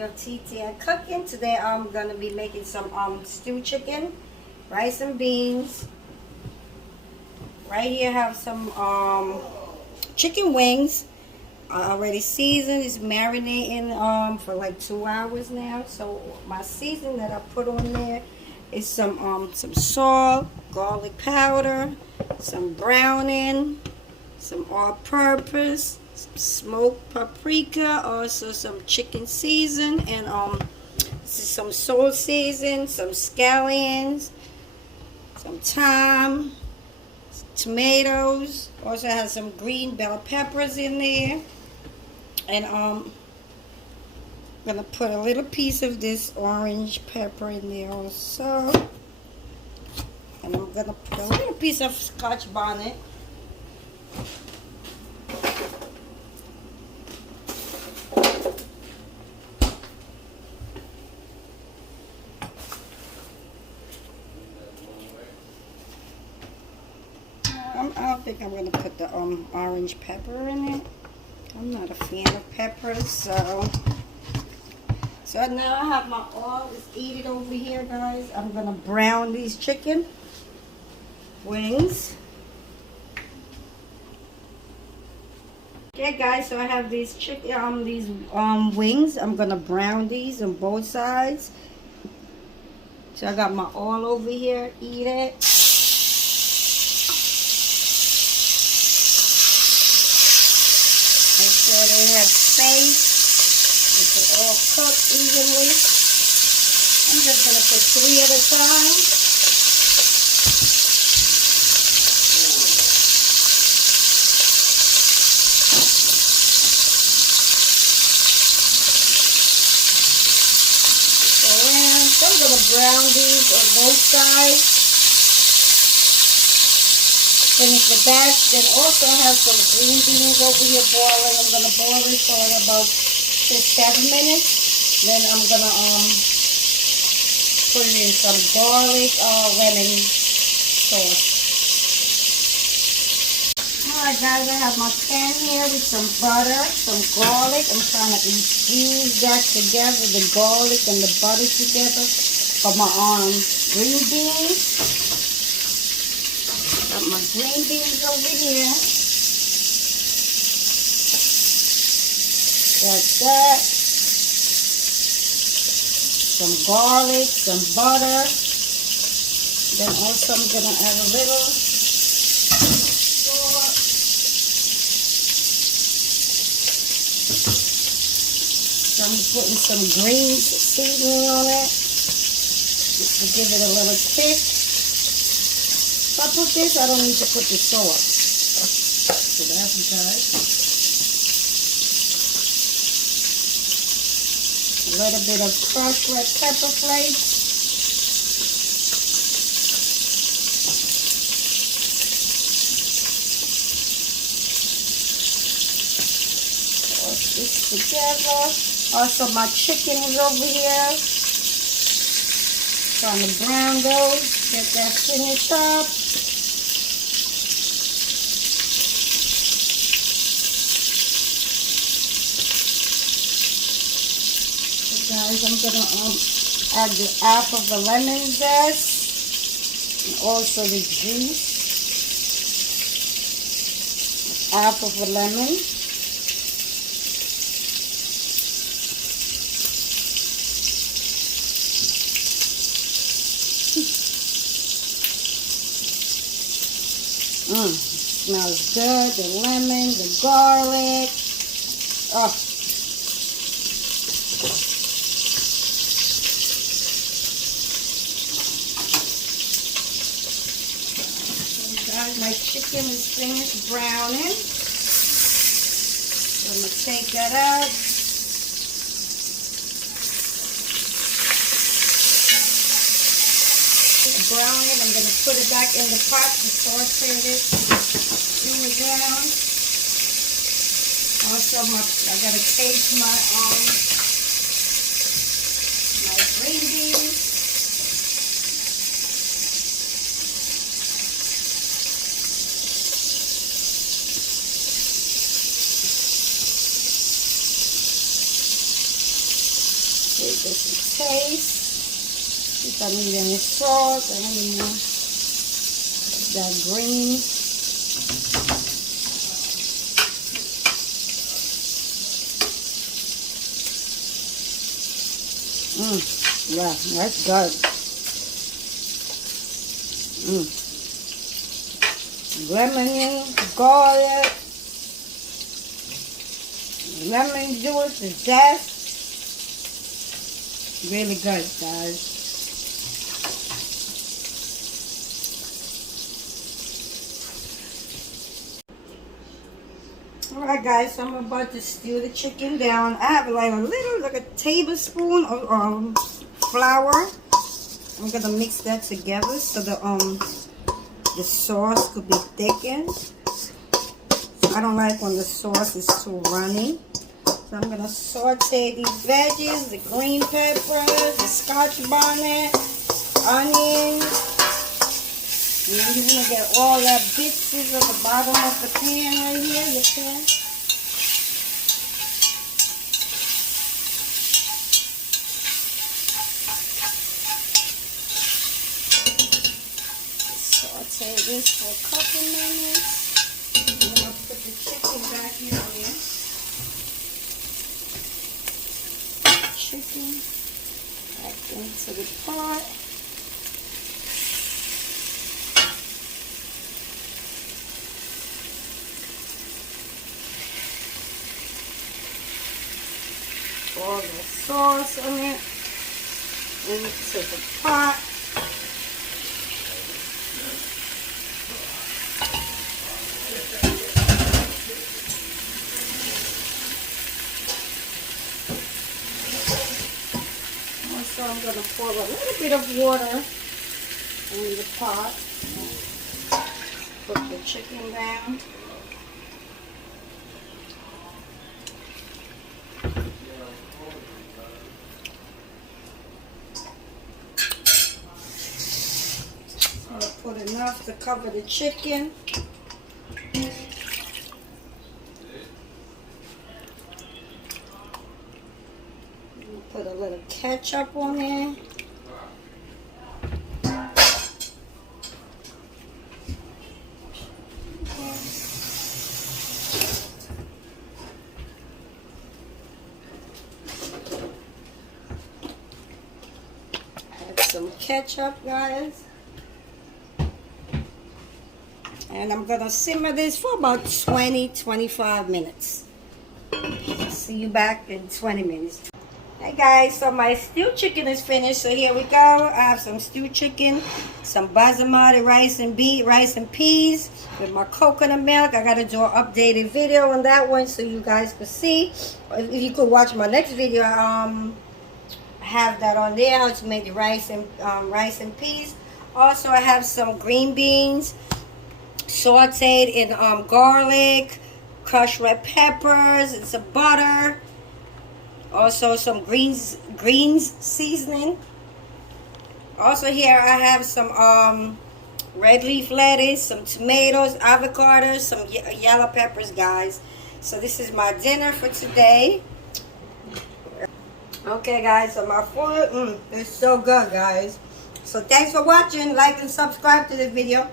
your TT and cooking. Today I'm gonna be making some stewed chicken, rice and beans. Right here I have some chicken wings. I already seasoned. It's marinating for like 2 hours now. So my seasoning that I put on there is some salt, garlic powder, some browning, some all-purpose, some smoked paprika, also some chicken season, and some salt season, some scallions, some thyme, tomatoes. Also has some green bell peppers in there, and I'm gonna put a little piece of this orange pepper in there also, and I'm gonna put a little piece of scotch bonnet. I don't think I'm gonna put the orange pepper in it. I'm not a fan of peppers, so now I have my oil is heated over here, guys. I'm gonna brown these chicken wings. Okay, guys, so I have these wings. I'm gonna brown these on both sides. So I got my oil over here, eat it. Make sure they have space. It can all cook evenly. I'm just going to put 3 at a time. So I'm going to brown these on both sides. Finish the batch. Then also have some green beans over here boiling. I'm gonna boil this for about 6-7 minutes. Then I'm gonna put in some garlic lemon sauce. Alright guys, I have my pan here with some butter, some garlic. I'm trying to infuse that together, the garlic and the butter together for my green beans. Got my green beans over here. That's that. Some garlic, some butter. Then also I'm going to add a little salt. So I'm putting some green seasoning on it, just to give it a little kick. If I put this, I don't need to put the sauce. So that's good. A little bit of crushed red pepper flakes. Toss this together. Also, my chicken is over here. Trying to brown those. Get that finished up. Guys, I'm gonna add the half of the lemon zest and also the juice, half of the lemon. Smells good. The lemon, the garlic. Oh. My chicken is finished browning. So I'm going to take that out. Brown it. I'm going to put it back in the pot to saute it. Cool it down. Also, I got to taste my green beans. Give this a taste. If I need any salt or any more that green. Yeah, that's good. Lemon, garlic, lemon juice, the zest. Really good, guys. Alright guys, so I'm about to stew the chicken down. I have like a tablespoon of flour. I'm gonna mix that together so the sauce could be thickened. So I don't like when the sauce is too runny. So I'm gonna saute these veggies, the green peppers, the scotch bonnet, onions. And you want to get all that bits at the bottom of the pan right here, you can. Saute this for a couple minutes. And then I'll put the chicken back in here. Chicken back into the pot. All the sauce on it into the pot. Also, I'm going to pour a little bit of water in the pot. Put the chicken down. Put enough to cover the chicken. Put a little ketchup on there. Add some ketchup, guys. And I'm going to simmer this for about 20-25 minutes. See you back in 20 minutes. Hey guys, so my stewed chicken is finished. So here we go. I have some stewed chicken, some basmati rice and peas with my coconut milk. I got to do an updated video on that one so you guys could see. If you could watch my next video, I have that on there, how to make the rice and peas. Also, I have some green beans sauteed in garlic, crushed red peppers, and some butter. Also some greens seasoning. Also here I have some red leaf lettuce, some tomatoes, avocados, some yellow peppers, guys. So this is my dinner for today. Okay guys, so my food is so good, guys. So thanks for watching. Like and subscribe to the video.